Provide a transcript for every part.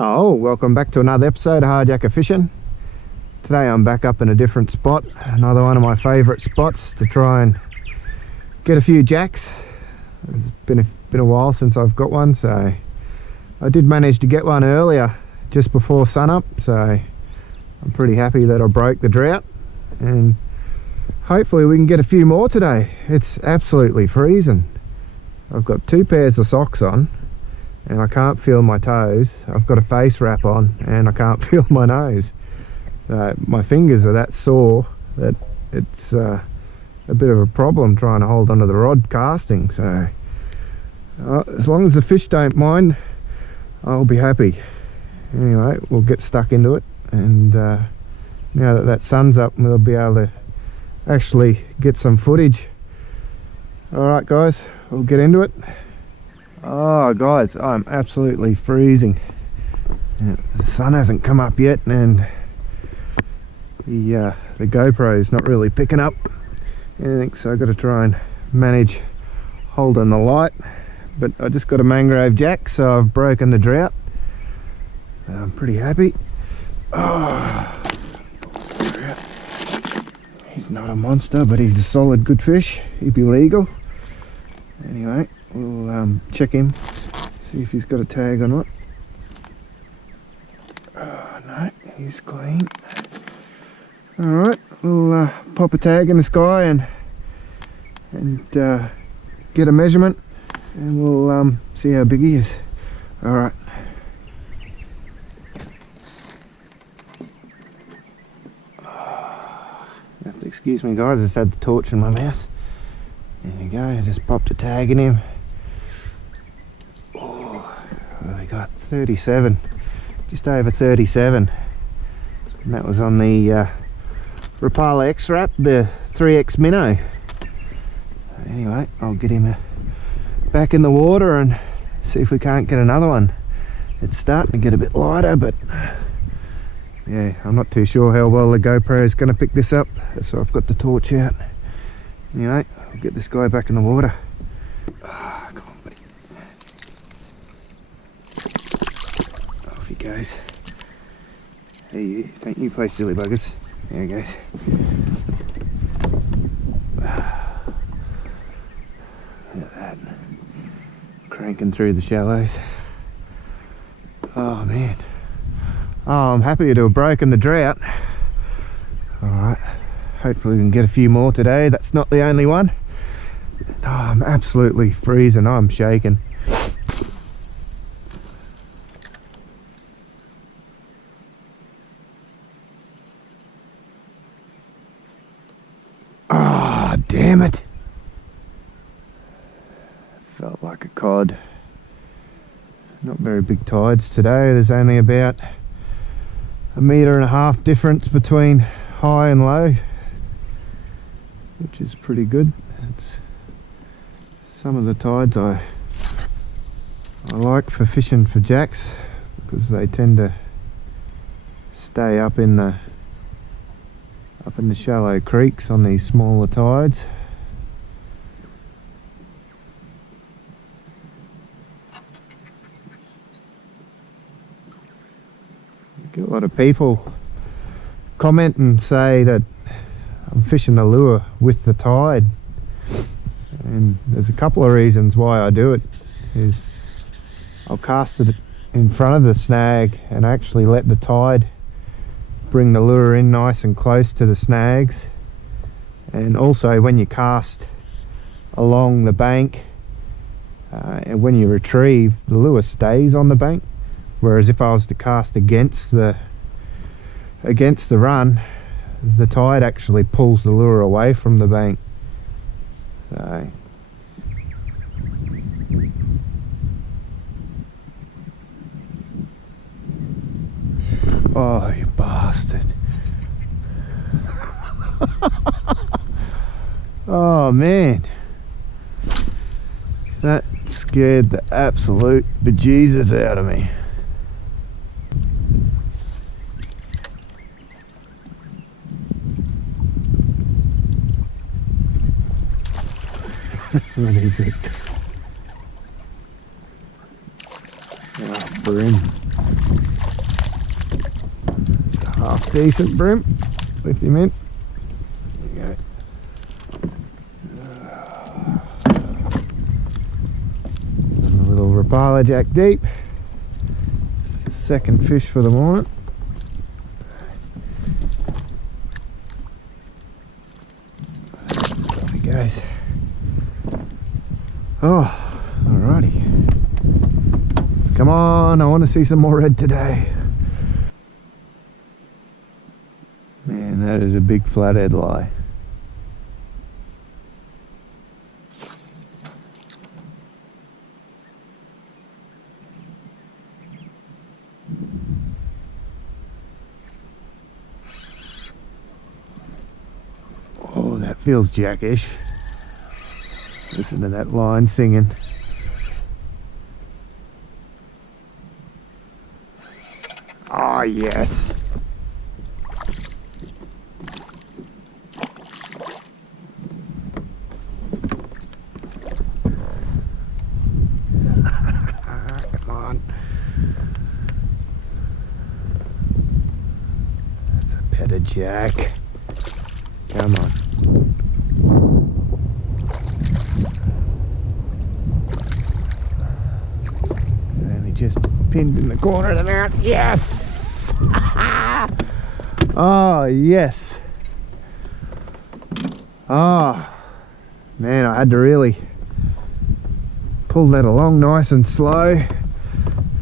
Oh, welcome back to another episode of Hard Yakka Fishing. Today I'm back up in a different spot, another one of my favourite spots to try and get a few jacks. It's been a while since I've got one, so I did manage to get one earlier, just before sunup, so I'm pretty happy that I broke the drought, and hopefully we can get a few more today. It's absolutely freezing. I've got 2 pairs of socks on and I can't feel my toes. I've got a face wrap on and I can't feel my nose. My fingers are that sore that it's a bit of a problem trying to hold onto the rod casting. So as long as the fish don't mind, I'll be happy. Anyway, we'll get stuck into it, and now that sun's up, we'll be able to actually get some footage. Alright guys, we'll get into it. Oh guys, I'm absolutely freezing. The sun hasn't come up yet, and the GoPro's not really picking up anything, so I've got to try and manage holding the light. But I just got a mangrove jack, so I've broken the drought. I'm pretty happy. Oh, he's not a monster, but he's a solid good fish. He'd be legal. Anyway, we'll check him, see if he's got a tag or not. Oh no, he's clean. Alright, we'll pop a tag in the sky and get a measurement, and we'll see how big he is. Alright. You have to excuse me guys, I just had the torch in my mouth. There we go, I just popped a tag in him. Oh, we got 37, just over 37. And that was on the Rapala X-Wrap, the 3X Minnow. Anyway, I'll get him back in the water and see if we can't get another one. It's starting to get a bit lighter, but yeah, I'm not too sure how well the GoPro is going to pick this up. That's why I've got the torch out. Anyway, I'll get this guy back in the water. Oh, come on, buddy. Off he goes. Hey you, don't you play silly buggers. There he goes. Look at that. Cranking through the shallows. Oh man. Oh, I'm happy to have broken the drought. Alright, hopefully we can get a few more today. That's not the only one. Oh, I'm absolutely freezing, I'm shaking. Ah, oh, damn it. Felt like a cod. Not very big tides today. There's only about 1.5 meter difference between high and low, which is pretty good. It's some of the tides I like for fishing for jacks, because they tend to stay up in the shallow creeks on these smaller tides. Get a lot of people comment and say that I'm fishing the lure with the tide, and there's a couple of reasons why I do it. Is I'll cast it in front of the snag and actually let the tide bring the lure in nice and close to the snags, and also when you cast along the bank and when you retrieve, the lure stays on the bank. Whereas if I was to cast against the run, the tide actually pulls the lure away from the bank. So oh, you bastard. Oh man, that scared the absolute bejesus out of me. What is it? Oh, brim. Decent brim. Lift him in. There you go. And a little Rapala jack deep. Second fish for the morning. Off he goes. Oh, alrighty. Come on, I want to see some more red today. Man, that is a big flathead lie. Oh, that feels jackish. Listen to that line singing. Oh, yes. Come on. That's a petted jack. Come on. Only just pinned in the corner of the mouth. Yes! Oh, yes. Oh, man, I had to really pull that along nice and slow.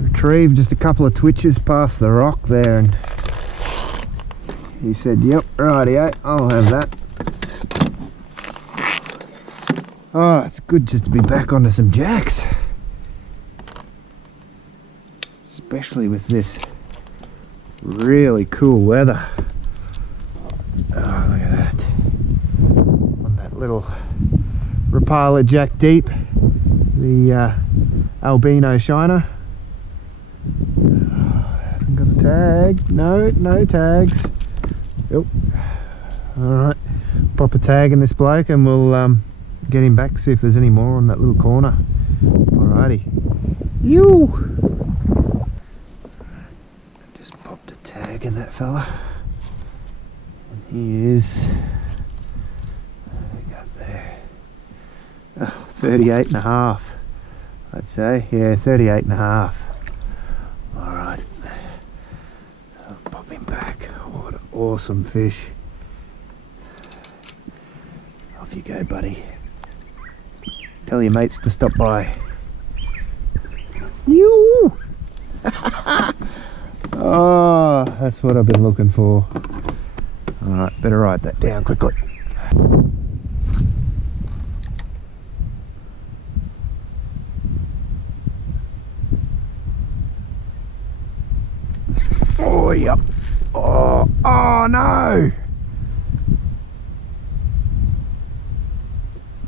Retrieve just a couple of twitches past the rock there, and he said, yep, rightio, I'll have that. Oh, it's good just to be back onto some jacks. Especially with this really cool weather. Oh, look at that. On that little Rapala jack deep. The albino shiner. Oh, hasn't got a tag. No, no tags. Yep. Alright, pop a tag in this bloke and we'll get him back, see if there's any more on that little corner. Alrighty. You. Just popped a tag in that fella. And he is, what have we got there? Oh, 38 and a half, I'd say. Yeah, 38 and a half. Alright. I'll pop him back. What an awesome fish. Off you go, buddy. Tell your mates to stop by. You. Oh, that's what I've been looking for. Alright, better write that down quickly. Oh, yep. Oh, oh no!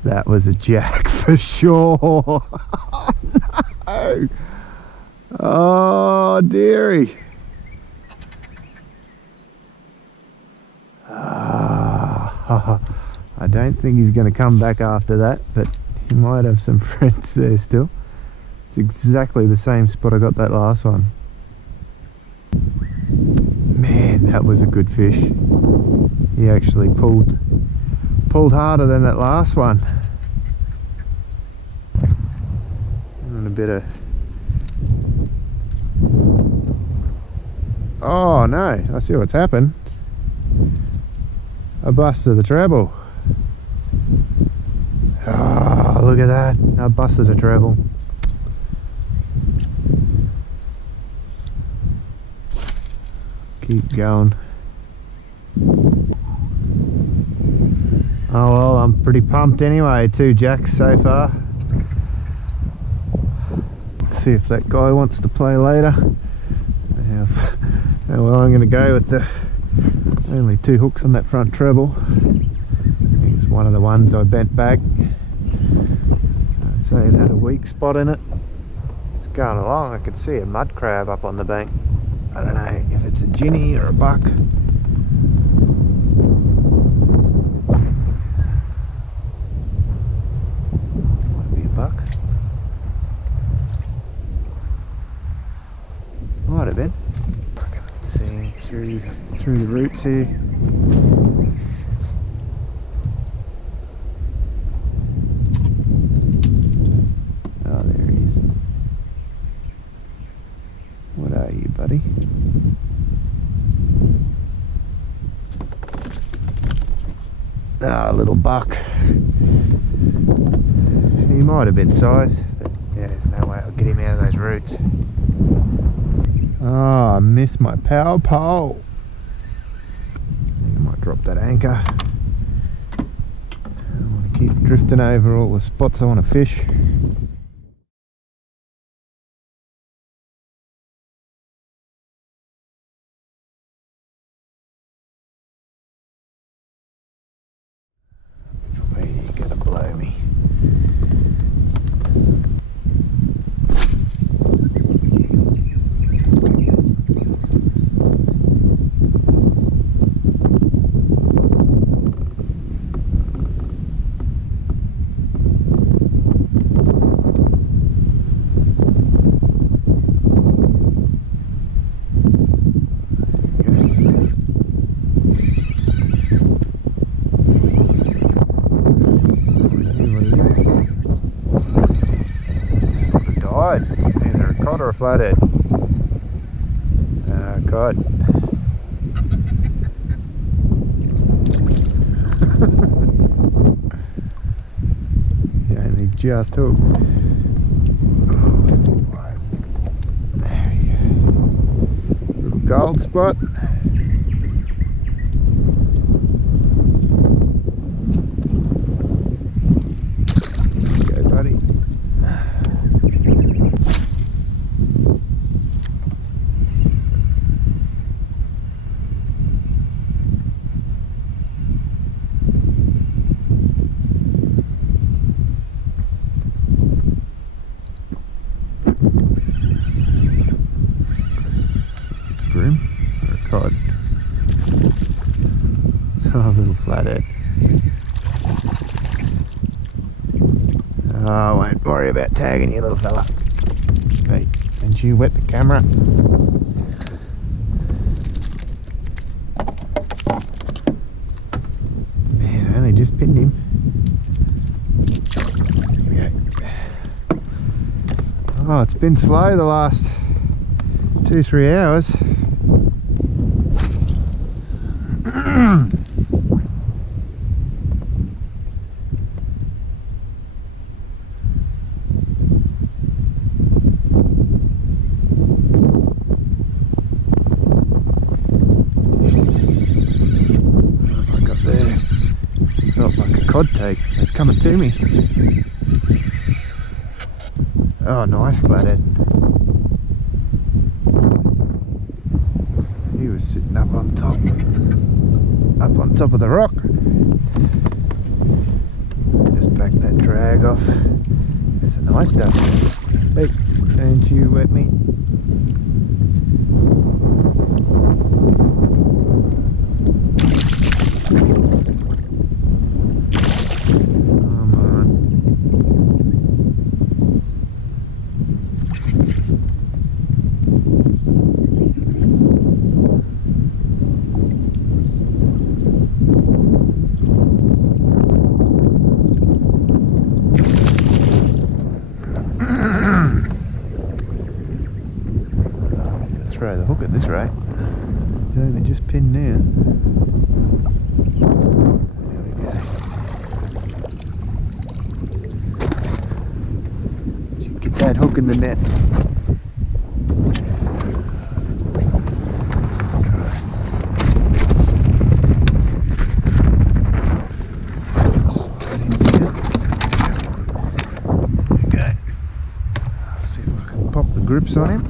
That was a jack for sure. Oh, no. Oh, dearie. Ah, I don't think he's going to come back after that, but he might have some friends there still. It's exactly the same spot I got that last one. Man, that was a good fish. He actually pulled harder than that last one. And a bit of, oh no, I see what's happened. I busted the treble. Oh, look at that. I busted a treble. Keep going. Oh well, I'm pretty pumped anyway. 2 jacks so far. See if that guy wants to play later. How well I'm going to go with the only 2 hooks on that front treble. It's one of the ones I bent back. So I'd say it had a weak spot in it. It's going along. I could see a mud crab up on the bank. I don't know if it's a ginny or a buck. Might be a buck. Might have been. Let's see. through the roots here. Oh, there he is. What are you, buddy? Ah, little buck. He might have been size, but yeah, there's no way I'll get him out of those roots. Oh, I missed my power pole. I think I might drop that anchor. I want to keep drifting over all the spots I want to fish. Where are you gonna blow me? Either a cod or a flathead. Cod. Yeah, and he just hooked. Oh, where's my pliers? There we go. Little gold spot. There you go, buddy. Broom or a cod. Oh, little flathead. Oh, I won't worry about tagging you, little fella. Hey, and you wet the camera. Man, I only just pinned him. Here we go. Oh, it's been slow the last 2-3 hours. What have I got there? Felt like a cod take. It's coming to me. Oh, nice flathead. He was sitting up on top of the rock. Just back that drag off. It's a nice dusty. Hey, don't you wet me? Come on. Throw the hook at this rate. It's only just pinned now. There we go. Should get that hook in the net. Okay. Let's see if I can pop the grips on him.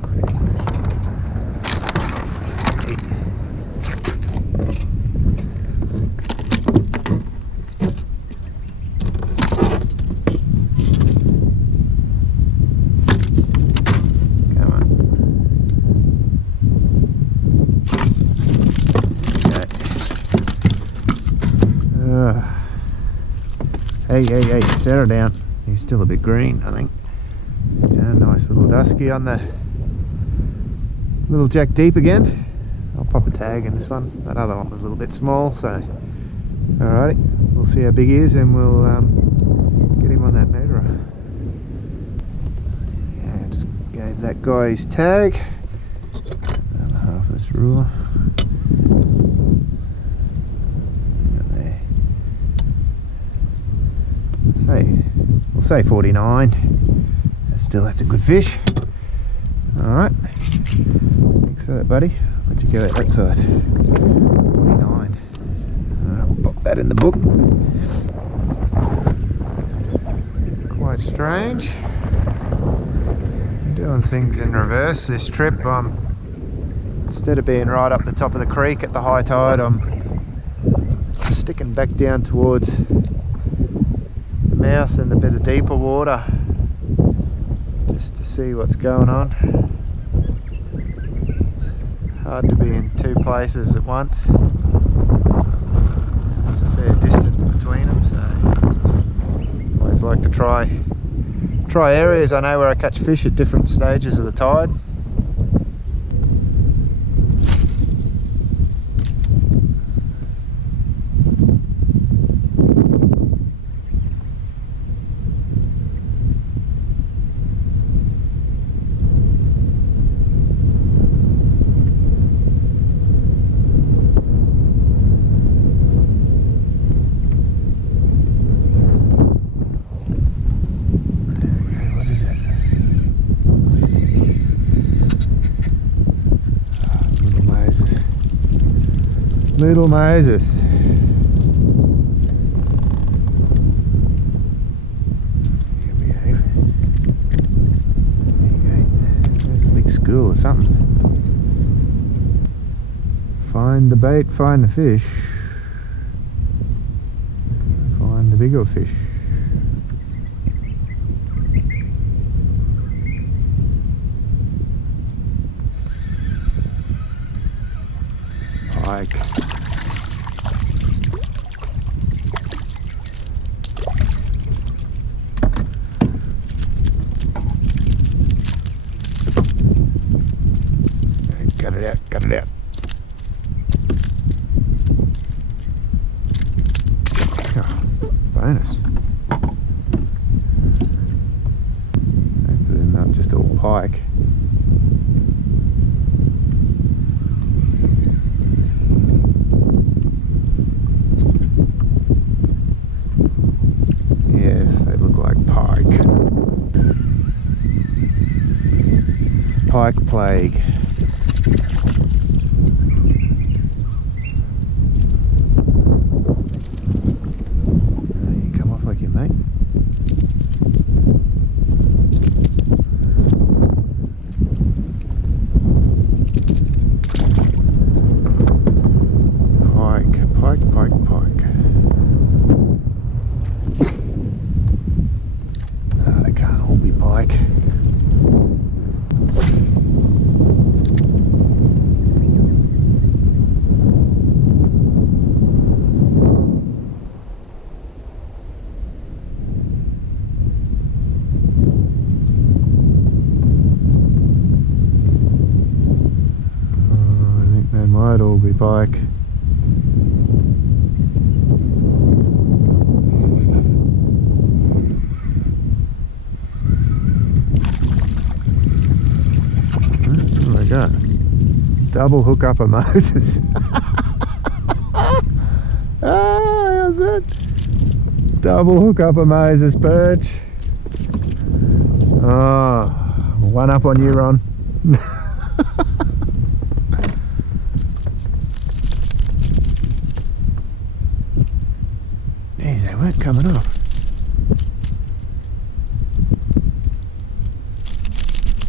Hey, settle down. He's still a bit green, I think. Yeah, nice little dusky on the little jack deep again. I'll pop a tag in this one. That other one was a little bit small, so alrighty, we'll see how big he is and we'll get him on that meterer. Yeah, just gave that guy his tag. Another half of this ruler. There. We'll say 49. Still, that's a good fish. Alright. Thanks for that, buddy. Let you go out that side. 49. We'll pop that in the book. Quite strange. I'm doing things in reverse this trip. Instead of being right up the top of the creek at the high tide, I'm sticking back down towards the mouth and a bit of deeper water just to see what's going on. It's hard to be in two places at once. There's a fair distance between them, so I always like to try areas I know where I catch fish at different stages of the tide. Little Moses. There you go. There's a big school or something. Find the bait, find the fish. Find the bigger fish. Pike. Cut it out. Oh, bonus. Hopefully not just all pike. Yes, they look like pike. It's a pike plague. Pike. No, they can't all be pike. I think they might all be pike. Double hookup of Moses. How's that? Double hookup of Moses perch. Oh, one up on you, Ron. Geez, they weren't coming off.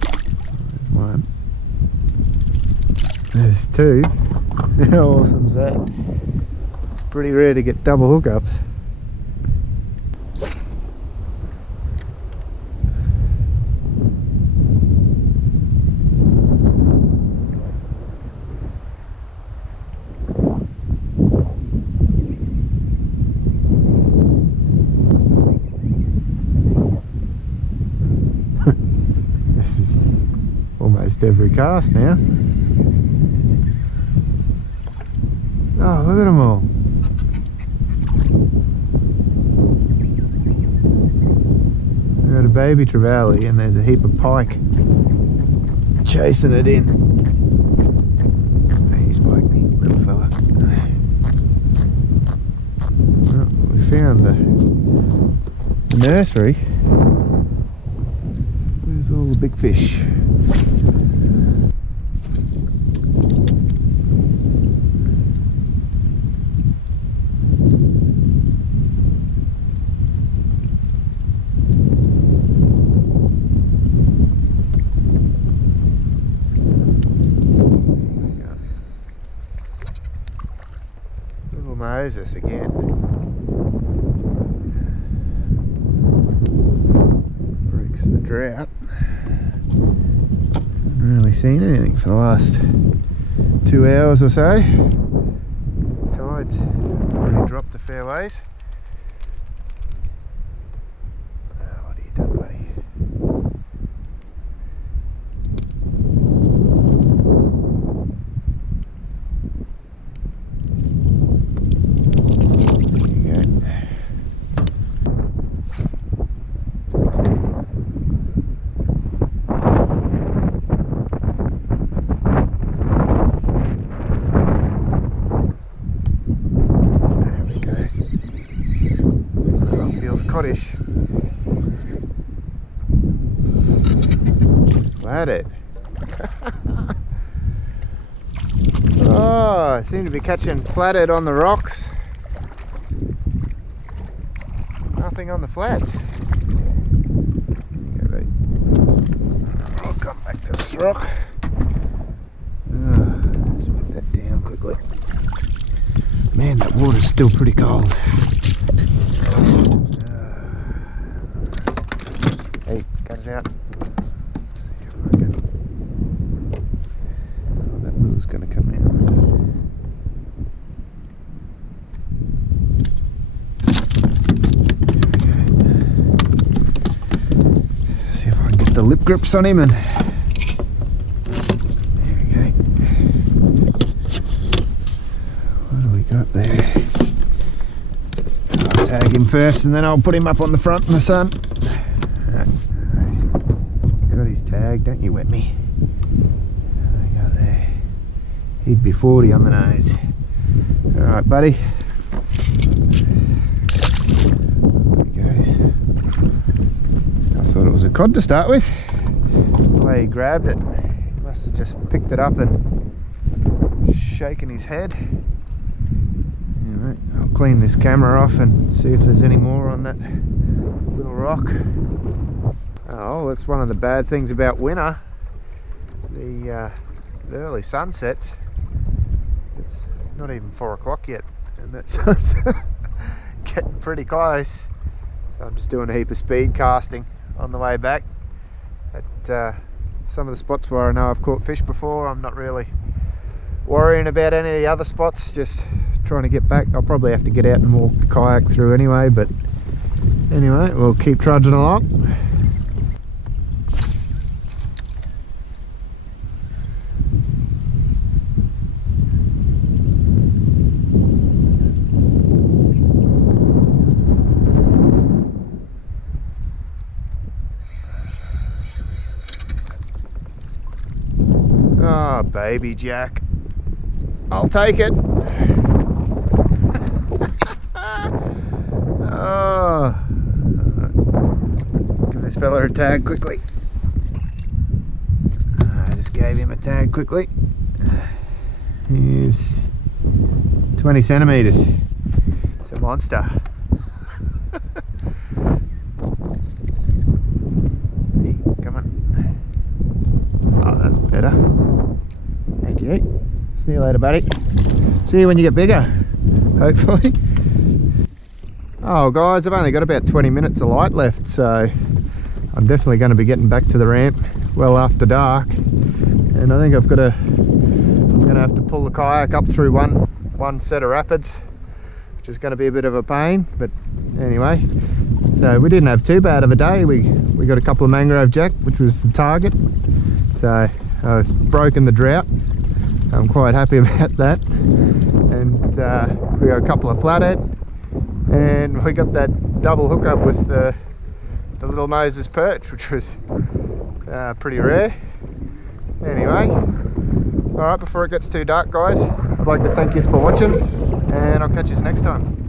There's one. There's two. How awesome's that? It's pretty rare to get double hookups. This is almost every cast now. Oh, look at them all. We've got a baby trevally and there's a heap of pike chasing it in. Hey, you spiked me, little fella. Well, we found the nursery. There's all the big fish. Little Moses again. Breaks the drought. Haven't really seen anything for the last 2 hours or so. Tide's really dropped a fair ways. Oh, what are you doing, buddy? Coddish. Flathead. Oh, I seem to be catching flathead on the rocks. Nothing on the flats. I'll come back to this rock. Let's put that down quickly. Man, that water's still pretty cold. Hey, cut it out. Oh, that blue's going to come out. See if I can get the lip grips on him and there we go. What do we got there? I'll tag him first and then I'll put him up on the front in the sun. He's got his tag, don't you wet me. There we go there. He'd be 40 on the nose. Alright buddy. There he goes. I thought it was a cod to start with. The way he grabbed it, he must have just picked it up and shaken his head. Anyway, I'll clean this camera off and see if there's any more on that little rock. Oh, that's one of the bad things about winter. The early sunsets. It's not even 4 o'clock yet and that sun's getting pretty close. So I'm just doing a heap of speed casting on the way back. At some of the spots where I know I've caught fish before, I'm not really worrying about any of the other spots, just trying to get back. I'll probably have to get out and walk the kayak through anyway, but anyway, we'll keep trudging along. Oh, baby Jack. I'll take it. Oh. Give this fella a tag quickly. I just gave him a tag quickly. He's 20 centimeters. It's a monster. Hey, come on. Oh, that's better. Thank you. See you later, buddy. See you when you get bigger, hopefully. Oh guys, I've only got about 20 minutes of light left, so I'm definitely going to be getting back to the ramp well after dark. And I think I'm going to have to pull the kayak up through one set of rapids, which is going to be a bit of a pain, but anyway. So we didn't have too bad of a day. We got a couple of mangrove jack, which was the target. So I've broken the drought. I'm quite happy about that. And we got a couple of flathead, and we got that double hookup with the little Moses perch, which was pretty rare. Anyway, alright, before it gets too dark guys, I'd like to thank you for watching, and I'll catch you next time.